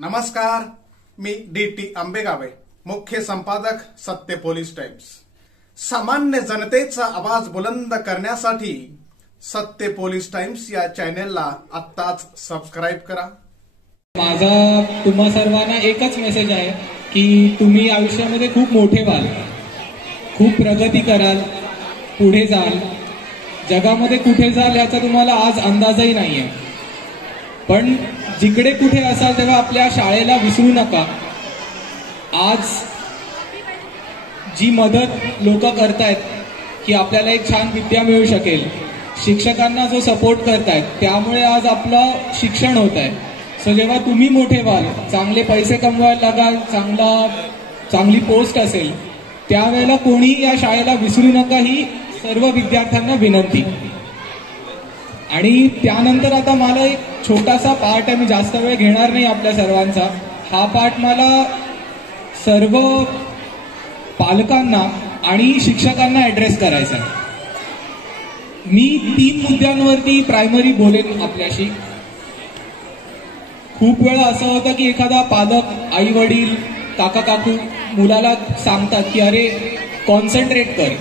नमस्कार, मी डी.टी. आंबेगावे, मुख्य संपादक सत्य पोलीस टाइम्स। सामान्य जनतेचा आवाज बुलंद करण्यासाठी सत्य पोलीस टाइम्स या चॅनेलला आत्ताच सबस्क्राइब करा। माझा तुम्हा सर्वांना एकच मेसेज आहे की तुम्ही आयुष्यामध्ये खूप मोठे व्हाल, खूप प्रगती कराल, पुढे जाल, जगामध्ये कुठे जाल याचा तुम्हाला आज अंदाजही नाहीये। पण जिकडे कुठे असाल तेव्हा आपल्या शाळेला विसरू नका। आज जी मदत लोक करतायत की आपल्याला एक छान विद्या मिळू शकेल, शिक्षकांना जो सपोर्ट करतायत त्यामुळे आज आपलं शिक्षण होत आहे। सो जेव्हा तुम्ही मोठे व्हाल, चांगले पैसे कमवायला लागाल, चांगली पोस्ट असेल, त्यावेळेला कोणी या शाळेला विसरू नका ही सर्व विद्यार्थ्यांना विनंती। आणि त्यानंतर आता मला एक छोटासा पार्ट आहे, मी जास्त वेळ घेणार नाही आपल्या सर्वांचा। हा पार्ट मला सर्व पालकांना आणि शिक्षकांना ऍड्रेस करायचा आहे। मी 3 मुद्द्यांवरती प्रायमरी बोलेन आपल्याशी। खूप वेळा असं होतं की एखादा पालक, आई वडील, काका काकू मुलाला सांगतात की अरे कॉन्सन्ट्रेट कर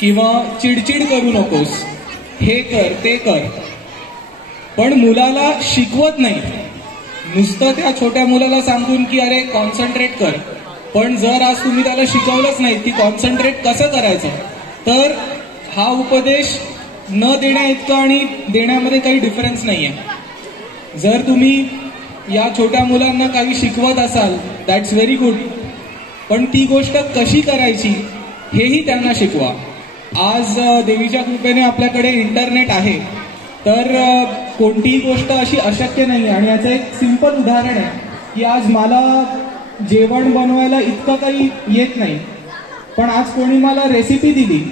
किंवा चिडचिड करू नकोस, हे कर ते कर, पण मुलाला शिकवत नाही। नुसतं त्या छोट्या मुलाला सांगून की अरे कॉन्सन्ट्रेट कर, पण जर आज तुम्ही त्याला शिकवलंच नाही की कॉन्सन्ट्रेट कसं करायचं, तर हा उपदेश न देण्या इतका आणि देण्यामध्ये काही डिफरन्स नाहीये। जर तुम्ही या छोट्या मुलांना काही शिकवत असाल दॅट्स व्हेरी गुड, पण ती गोष्ट कशी करायची हेही त्यांना शिकवा। आज देवीच्या कृपेने आपल्याकडे इंटरनेट आहे, तर कोणतीही गोष्ट अशी अशक्य नाही। आणि याचं एक सिंपल उदाहरण आहे की आज मला जेवण बनवायला इतकं काही येत नाही, पण आज कोणी मला रेसिपी दिली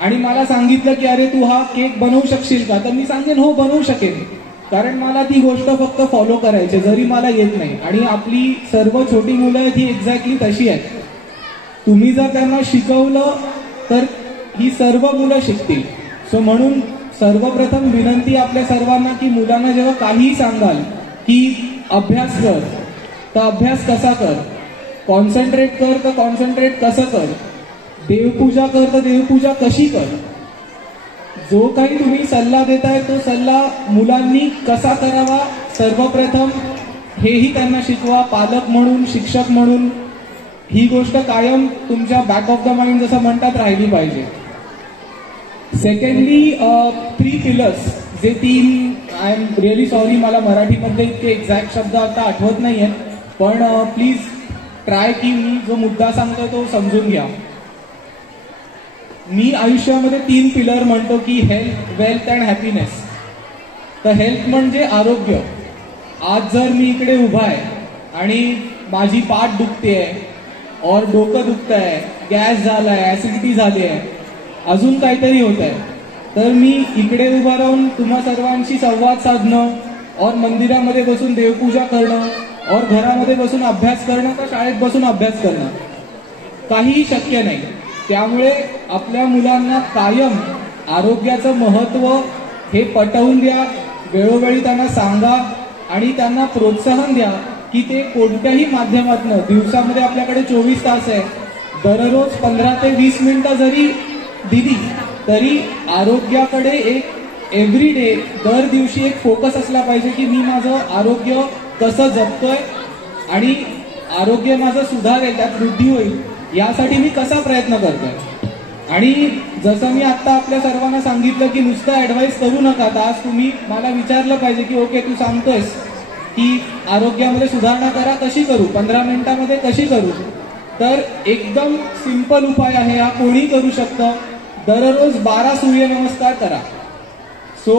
आणि मला सांगितलं की अरे तू हा केक बनवू शकशील का, तर मी सांगेन हो बनवू शकेन, कारण मला ती गोष्ट फक्त फॉलो करायची जरी मला येत नाही। आणि आपली सर्व छोटी मुलं आहेत ही एक्झॅक्टली तशी आहेत। तुम्ही जर त्यांना शिकवलं तर ही सर्व मुलं शिकतील। सो म्हणून सर्वप्रथम विनंती आपल्या सर्वांना की मुलांना जेव्हा काहीही सांगाल की अभ्यास कर तर अभ्यास कसा कर, कॉन्सन्ट्रेट कर तर कॉन्सन्ट्रेट कसं कर, देवपूजा कर तर देवपूजा कशी कर, जो काही तुम्ही सल्ला देताय तो सल्ला मुलांनी कसा करावा सर्वप्रथम हेही त्यांना शिकवा। पालक म्हणून, शिक्षक म्हणून ही गोष्ट कायम तुमच्या बॅक ऑफ द माइंड जसं म्हणतात राहिली पाहिजे। सेकंडली 3 पिलर्स, जे 3, आय एम रिअली सॉरी मला मराठीमध्ये इतके एक्झॅक्ट शब्द आता आठवत नाहीये, पण प्लीज ट्राय की मी जो मुद्दा सांगतोय तो समजून घ्या। मी आयुष्यामध्ये 3 पिलर म्हणतो की हेल्थ, वेल्थ अँड हॅपीनेस। तर हेल्थ म्हणजे आरोग्य। आज जर मी इकडे उभा आहे आणि माझी पाठ दुखतेय और डोकं दुखतंय, गॅस झालाय, ऍसिडिटी झाली आहे, अजून काहीतरी होत आहे, तर मी इकडे उभा राहून तुम्हा सर्वांशी संवाद साधणं और मंदिरामध्ये बसून देवपूजा करणं और घरामध्ये बसून अभ्यास करणं का शाळेत बसून अभ्यास करणं काहीही शक्य नाही। त्यामुळे आपल्या मुलांना कायम आरोग्याचं महत्व हे पटवून द्या, वेळोवेळी त्यांना सांगा आणि त्यांना प्रोत्साहन द्या की ते कोणत्याही माध्यमातून, दिवसामध्ये आपल्याकडे 24 तास आहे, दररोज 15 ते 20 मिनिटं जरी दिली तरी आरोग्याकडे एक एव्हरी डे, दर दिवशी एक फोकस असला पाहिजे की मी माझं आरोग्य कसं जपतोय आणि आरोग्य माझं सुधारेल, त्यात वृद्धी होईल यासाठी मी कसा प्रयत्न करतोय। आणि जसं मी आता आपल्या सर्वांना सांगितलं की नुसतं ऍडवाइस करू नका, तर आज तुम्ही मला विचारलं पाहिजे की ओके तू सांगतोयस की आरोग्यामध्ये सुधारणा करा, कशी करू, 15 मिनिटांमध्ये कशी करू, तर एकदम सिंपल उपाय आहे, हा कोणी करू शकतं। दररोज 12 सूर्यनमस्कार करा। सो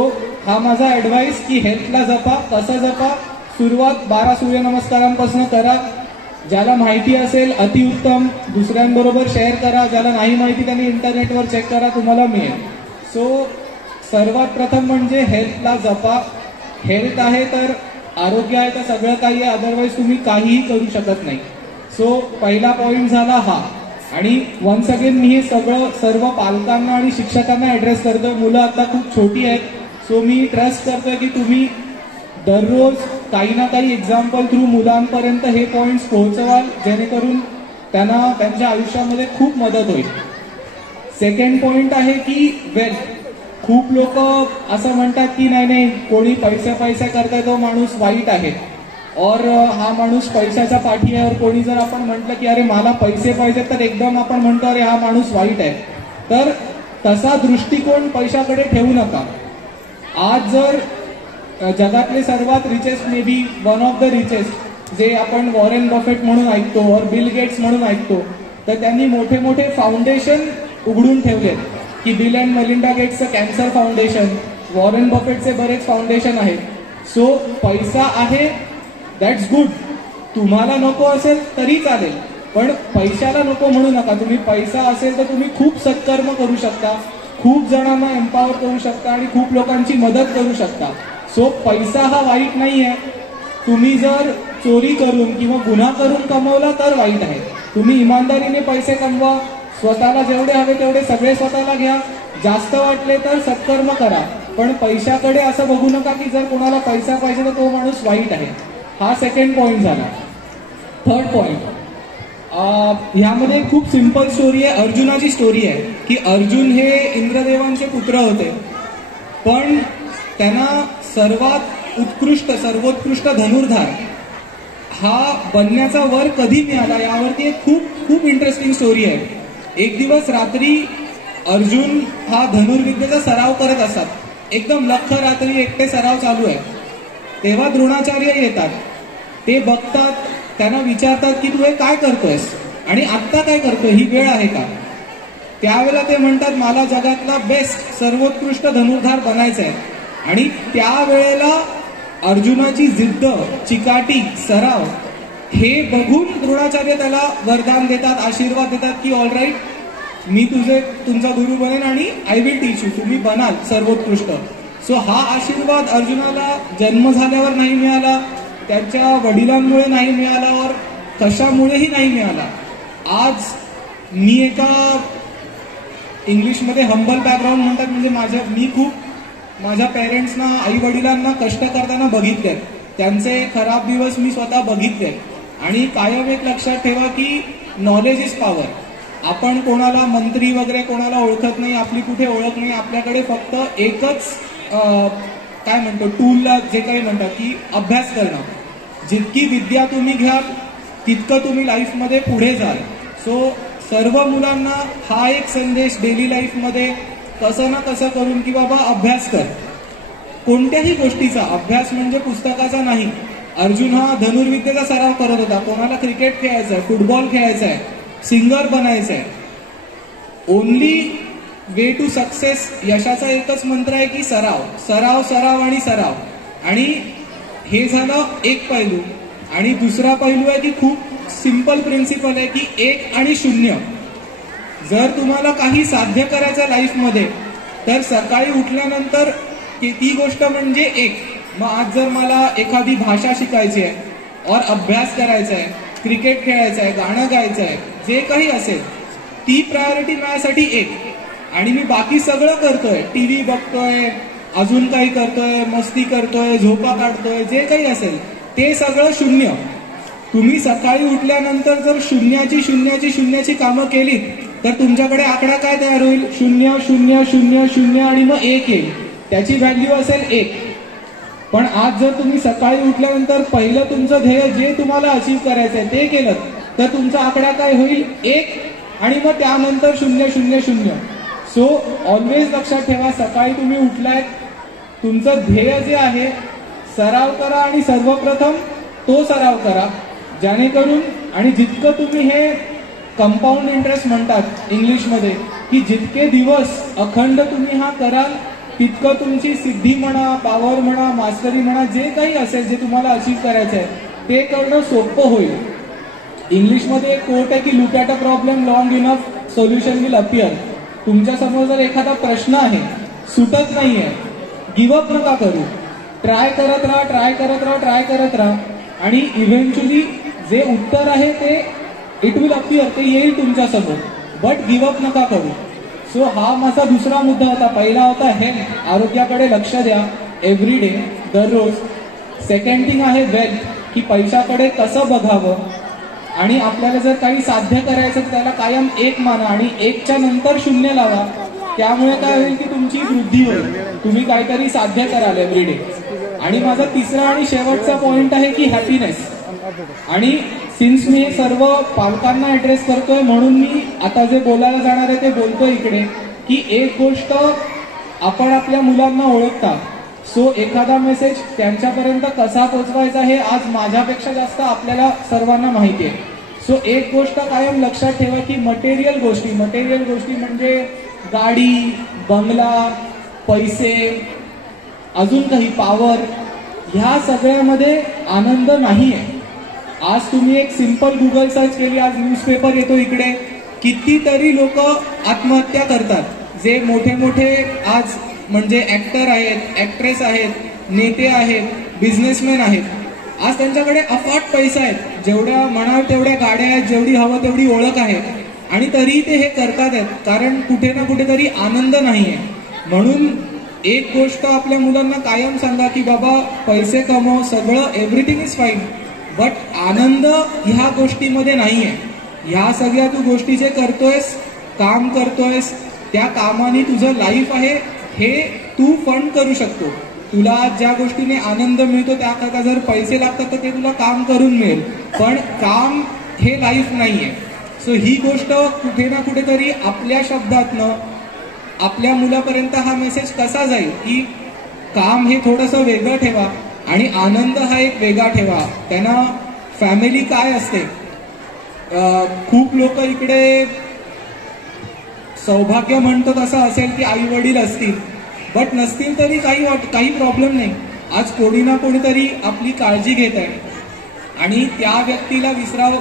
हा माझा ऍडवाइस की हेल्थला जपा, कसं जपा, सुरुवात 12 सूर्यनमस्कारांपासून करा। ज्याला माहिती असेल अतिउत्तम, दुसऱ्यांबरोबर शेअर करा, ज्याला नाही माहिती त्यांनी इंटरनेटवर चेक करा, तुम्हाला मिळेल। सो सर्वात प्रथम म्हणजे हेल्थला जपा। हेल्थ आहे तर आरोग्य आहे तर सगळं काही आहे, अदरवाईज तुम्ही काहीही करू शकत नाही। सो पहिला पॉइंट झाला हा। आणि वन्स अगेन मी हे सगळं सर्व पालकांना आणि शिक्षकांना ऍड्रेस करतोय। मुलं आता खूप छोटी आहेत, सो मी ट्रस्ट करतोय की तुम्ही दररोज काही ना काही एक्झाम्पल थ्रू मुलांपर्यंत हे पॉइंट्स पोहोचवाल, जेणेकरून त्यांना त्यांच्या आयुष्यामध्ये खूप मदत होईल. सेकंड पॉइंट आहे की वेल्थ. खूप लोक असं म्हणतात की नाही कोणी पैसे करताय तो माणूस वाईट आहे, और हा माणूस पैशाच्या पाठी आहे. और कोणी जर आपण म्हटलं की अरे मला पैसे पाहिजे तर एकदम आपण म्हणतो अरे हा माणूस वाईट आहे. तर तसा दृष्टिकोन पैशाकडे ठेवू नका. आज जर जगातले सर्वात richest, may be one of the richest, जे आपण वॉरेन बफेट म्हणून ऐकतो और बिल गेट्स म्हणून ऐकतो, तर त्यांनी मोठे मोठे फाउंडेशन उघडून ठेवलेत की बिल अँड मेलिंडा गेट्सचं कॅन्सर फाउंडेशन, वॉरेन बफेटचे बरेच फाउंडेशन आहेत. सो पैसा आहे, दॅट्स गुड. तुम्हाला नको असेल तरी चालेल, पण पैशाला नको म्हणू नका. तुम्ही पैसा असेल तर तुम्ही खूप सत्कर्म करू शकता, खूप जणांना एम्पॉवर करू शकता आणि खूप लोकांची मदत करू शकता. सो पैसा हा वाईट नाही आहे. तुम्ही जर चोरी करून किंवा गुन्हा करून कमवला तर वाईट आहे. तुम्ही इमानदारीने पैसे कमवा, स्वतःला जेवढे हवे तेवढे सगळे स्वतःला घ्या, जास्त वाटले तर सत्कर्म करा, पण पैशाकडे असं बघू नका की जर कोणाला पैसा पाहिजे तर तो माणूस वाईट आहे. हा सेकंड पॉइंट झाला. थर्ड पॉइंट, ह्यामध्ये खूप सिंपल स्टोरी आहे, अर्जुनाची स्टोरी आहे की अर्जुन हे इंद्रदेवांचे पुत्र होते, पण त्यांना सर्वात उत्कृष्ट सर्वोत्कृष्ट धनुर्धार हा बनण्याचा वर कधी मिळाला यावरती एक खूप खूप इंटरेस्टिंग स्टोरी आहे. एक दिवस रात्री अर्जुन हा धनुर्विद्येचा सराव करत असतात. एकदम लख रात्री एकटे सराव चालू आहे. तेव्हा द्रोणाचार्य येतात. ते बघतात, त्यांना विचारतात की तू हे काय करतोयस आणि आत्ता काय करतोय, ही वेळ आहे का? त्यावेळेला ते म्हणतात मला जगातला बेस्ट सर्वोत्कृष्ट धनुर्धार बनायचं आहे. आणि त्यावेळेला अर्जुनाची जिद्द, चिकाटी, सराव हे बघून द्रोणाचार्य त्याला वरदान देतात, आशीर्वाद देतात की ऑलराईट, मी तुमचा गुरु बनेन आणि आय विल टीच यू, तुम्ही बनाल सर्वोत्कृष्ट. सो हा आशीर्वाद अर्जुनाला जन्म झाल्यावर नाही मिळाला, त्याच्या वडिलांमुळे नाही मिळाला, और कशामुळेही नाही मिळाला. आज मी एका इंग्लिशमध्ये हंबल बॅकग्राऊंड म्हणतात, म्हणजे मी खूप माझ्या पेरेंट्सना, आई वडिलांना कष्ट करताना बघितले, त्यांचे खराब दिवस मी स्वतः बघितले. आणि कायम एक लक्षात ठेवा की नॉलेज इज पॉवर. आपण कोणाला मंत्री वगैरे कोणाला ओळखत नाही, आपली कुठे ओळख नाही, आपल्याकडे फक्त एकच काय म्हणतो टूलला जे काही म्हणतात की अभ्यास करणं. जितकी विद्या तुम्ही घ्याल तितकं तुम्ही लाईफमध्ये पुढे जाल. सो सर्व मुलांना हा एक संदेश डेली लाईफमध्ये कसं ना कसं करून की बाबा अभ्यास कर. कोणत्याही गोष्टीचा अभ्यास म्हणजे पुस्तकाचा नाही. अर्जुन हा धनुर्विद्येचा सराव करत होता. कोणाला क्रिकेट खेळायचं आहे, फुटबॉल खेळायचं आहे, सिंगर बनायचं आहे. ओनली वे टू सक्सेस, यशाचा एकच मंत्र आहे की सराव सराव सराव आणि सराव. आणि हे झालं एक पैलू. आणि दुसरा पैलू आहे की खूप सिंपल प्रिन्सिपल आहे की 1 आणि 0. जर तुम्हाला काही साध्य करायचं लाईफमध्ये तर सकाळी उठल्यानंतर ती गोष्ट म्हणजे 1. मग आज जर मला एखादी भाषा शिकायची आहे और अभ्यास करायचा आहे, क्रिकेट खेळायचं आहे, गाणं गायचं आहे, जे काही असेल ती प्रायोरिटी माझ्यासाठी 1. आणि मी बाकी सगळं करतोय, टीव्ही बघतोय, अजून काही करतोय, मस्ती करतोय, झोपा काढतोय, जे काही असेल ते सगळं 0. तुम्ही सकाळी उठल्यानंतर जर शून्याची कामं केलीत तर तुमच्याकडे आकडा काय तयार होईल, 0 0 0 0 आणि मग 1 येईल. त्याची व्हॅल्यू असेल 1. पण आज जर तुम्ही सकाळी उठल्यानंतर पहिलं तुमचं ध्येय जे तुम्हाला अचीव करायचंय ते केलं तर तुमचा आकडा काय होईल, 1 आणि मग त्यानंतर 0 0 0. सो ऑलवेज लक्षात ठेवा, सकाळी तुम्ही उठलाय, तुमचं ध्येय जे आहे सराव करा आणि सर्वप्रथम तो सराव करा, जेणेकरून आणि जितकं तुम्ही हे कंपाऊंड इंटरेस्ट म्हणतात इंग्लिशमध्ये की जितके दिवस अखंड तुम्ही हा कराल तितकं तुमची सिद्धी म्हणा, पॉवर म्हणा, मास्टरी म्हणा, जे काही असेल जे तुम्हाला अचीव करायचं आहे ते करणं सोपं होईल. इंग्लिशमध्ये एक कोट आहे की look at a problem long enough solution will appear. तुमच्या समोर जर एखादा प्रश्न आहे, सुटत नाहीये, गिव्हअप नका करू. ट्राय करत राहा आणि इव्हेंच्युअली जे उत्तर आहे ते इट विल अपियर, ते येईल तुमच्या समोर. बट गिव्हअप नका करू. सो हा माझा दुसरा मुद्दा होता. पहिला होता हेल्थ, आरोग्याकडे लक्ष द्या एव्हरी डे, दररोज. सेकंड थिंग आहे वेल्थ, की पैशाकडे कसं बघावं आणि आपल्याला जर काही साध्य करायचं तर त्याला कायम 1 माना आणि 1च्या नंतर 0 लावा. त्यामुळे काय होईल की तुमची वृद्धी होईल, तुम्ही काहीतरी साध्य कराल एव्हरीडे. आणि माझा तिसरा आणि शेवटचा पॉइंट आहे की हॅपीनेस. आणि सिन्स मी हे सर्व पालकांना ऍड्रेस करतोय म्हणून मी आता जे बोलायला जाणार आहे ते बोलतोय इकडे, की एक गोष्ट आपण आपल्या मुलांना ओळखता, सो एखादा मेसेज त्यांच्यापर्यंत कसा पोहोचवायचा हे आज माझ्यापेक्षा जास्त आपल्याला सर्वांना माहिती आहे. सो एक गोष्ट कायम लक्षात ठेवा की मटेरियल गोष्टी म्हणजे गाडी, बंगला, पैसे, अजून काही पॉवर, ह्या सगळ्यामध्ये आनंद नाहीये. आज तुम्ही एक सिंपल गुगल सर्च केली, आज न्यूजपेपर येतो इकडे, कितीतरी लोक आत्महत्या करतात, जे मोठे मोठे आज म्हणजे ऍक्टर आहेत, ऍक्ट्रेस आहेत, नेते आहेत, बिझनेसमॅन आहेत. आज त्यांच्याकडे अफाट पैसा आहे, जेवढ्या म्हणाल तेवढ्या गाड्या आहेत, जेवढी हवं तेवढी ओळख आहे, आणि तरी ते हे करतात आहेत कारण कुठे ना कुठेतरी आनंद नाहीये. म्हणून एक गोष्ट आपल्या मुलांना कायम सांगा की बाबा पैसे कमव, सगळं एव्हरीथिंग इज फाईन, बट आनंद ह्या गोष्टीमध्ये नाहीये. ह्या सगळ्या तू गोष्टी जे करतोयस, काम करतोयस, त्या कामाने तुझं लाईफ आहे हे तू फंड करू शकतो. तुला ज्या गोष्टीने आनंद मिळतो त्याकरता जर पैसे लागतात तर ते तुला काम करून मिळेल, पण काम हे लाईफ नाहीये. सो ही गोष्ट कुठे ना कुठेतरी आपल्या शब्दातनं आपल्या मुलापर्यंत हा मेसेज कसा जाईल की काम हे थोडंसं वेगळं ठेवा आणि आनंद हा एक वेगळा ठेवा. त्यांना फॅमिली काय असते, खूप लोक इकडे सौभाग्य म्हणतो तसं असेल की आई वडील असतील, बट नसतील तरी काही प्रॉब्लेम नाही. आज कोणी ना कोणीतरी आपली काळजी घेत आहे आणि त्या व्यक्तीला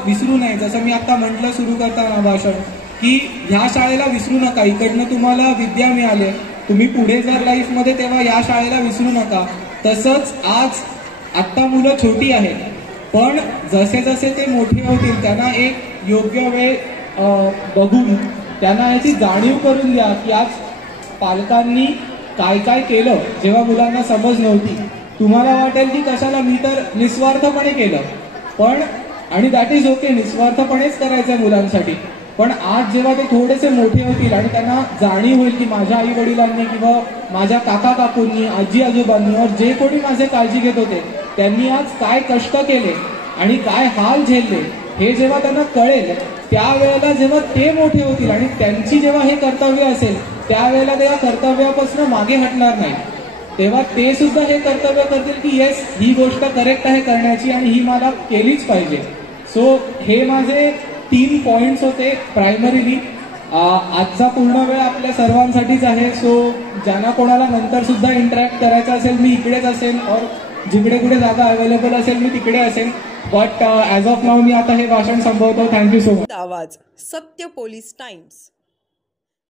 विसरू नये. जसं मी आता म्हटलं सुरू करताना भाषण की ह्या शाळेला विसरू नका, इकडनं तुम्हाला विद्या मिळाली, तुम्ही पुढे जर लाईफमध्ये तेव्हा या शाळेला विसरू नका. तसंच आज आत्ता मुलं छोटी आहेत, पण जसे जसे ते मोठे होतील त्यांना एक योग्य वेळ बघून त्यांना याची जाणीव करून द्या की आज पालकांनी काय काय केलं जेव्हा मुलांना समज नव्हती. तुम्हाला वाटेल की कशाला, मी तर निस्वार्थपणे केलं, पण आणि दॅट इज ओके, निस्वार्थपणेच करायचंय मुलांसाठी. पण आज जेव्हा ते थोडेसे मोठे होतील आणि त्यांना जाणीव होईल की माझ्या आई वडिलांनी किंवा माझ्या काका काकूंनी, आजी आजोबांनी और जे कोणी माझे काळजी घेत होते त्यांनी आज काय कष्ट केले आणि काय हाल झेलले हे जेव्हा त्यांना कळेल, त्यावेळेला जेव्हा ते मोठे होतील आणि त्यांची जेव्हा हे कर्तव्य असेल त्यावेळेला ते या कर्तव्यापासून मागे हटणार नाही, तेव्हा ते सुद्धा हे कर्तव्य करतील की येस, ही गोष्ट करेक्ट आहे करण्याची आणि ही मला केलीच पाहिजे. सो हे माझे 3 पॉइंट्स होते प्रायमरीली. आजचा पूर्ण वेळ आपल्या सर्वांसाठीच आहे. सो ज्यांना कोणाला नंतर सुद्धा इंटरॅक्ट करायचं असेल मी इकडेच असेल, और जिकडे कुठे जागा अवेलेबल असेल मी तिकडे असेल. बट ॲज ऑफ नाऊ मी आता हे भाषण संपवतो. Thank you so much. आवाज सत्य पोलीस टाइम्स.